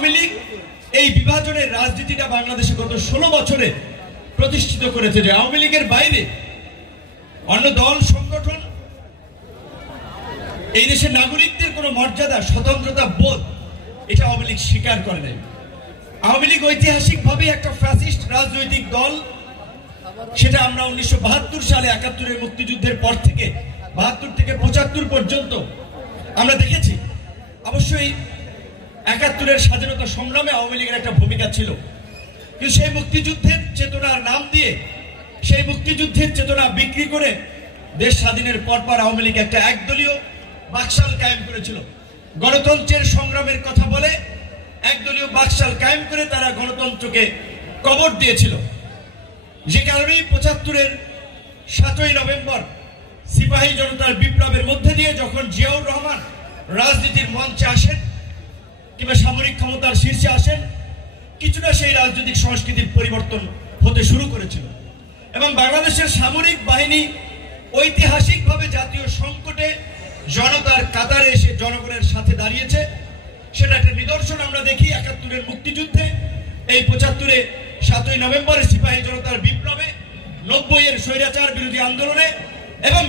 আওয়ামী লীগ এই বিভাজনের রাজনীতিটা বাংলাদেশে গত 16 বছরে প্রতিষ্ঠিত করেছে যে আওয়ামী লীগের বাইরে অন্য দল সংগঠন এই দেশের নাগরিকদের কোনো মর্যাদা স্বতন্ত্রতা বোধ এটা আওয়ামী লীগ স্বীকার করে নেয়। আওয়ামী লীগ ঐতিহাসিকভাবে একটা ফ্যাসিস্ট রাজনৈতিক দল, সেটা আমরা 1972 সালে 71-এর মুক্তিযুদ্ধের পর থেকে 72 থেকে 75 পর্যন্ত আমরা দেখেছি। অবশ্যই 71-এর স্বাধীনতা সংগ্রামে আওয়ামী লীগের একটা ভূমিকা ছিল, কিন্তু সেই মুক্তিযুদ্ধের চেতনার নাম দিয়ে, সেই মুক্তিযুদ্ধের চেতনা বিক্রি করে দেশ স্বাধীনের পরপর আওয়ামী লীগ একটা একদলীয় বাকশাল কায়েম করেছিল। গণতন্ত্রের সংগ্রামের কথা বলে একদলীয় বাকশাল কায়েম করে তারা গণতন্ত্রকে কবর দিয়েছিল। যে কারণেই 75-এর 7ই নভেম্বর সিপাহী জনতার বিপ্লবের মধ্যে দিয়ে যখন জিয়াউর রহমান রাজনীতির মঞ্চে আসেন কিংবা সামরিক ক্ষমতার শীর্ষে আসেন, কিছুটা সেই রাজনৈতিক সংস্কৃতির পরিবর্তন হতে শুরু করেছিল এবং বাংলাদেশের সামরিক বাহিনী ঐতিহাসিকভাবে জাতীয় সংকটে জনতার কাতারে এসে জনগণের সাথে দাঁড়িয়েছে। সেটা একটা নিদর্শন আমরা দেখি 71-এর মুক্তিযুদ্ধে, এই 75-এ 7ই নভেম্বরের সিপাহী জনতার বিপ্লবে, 90-এর স্বৈরাচার বিরোধী আন্দোলনে এবং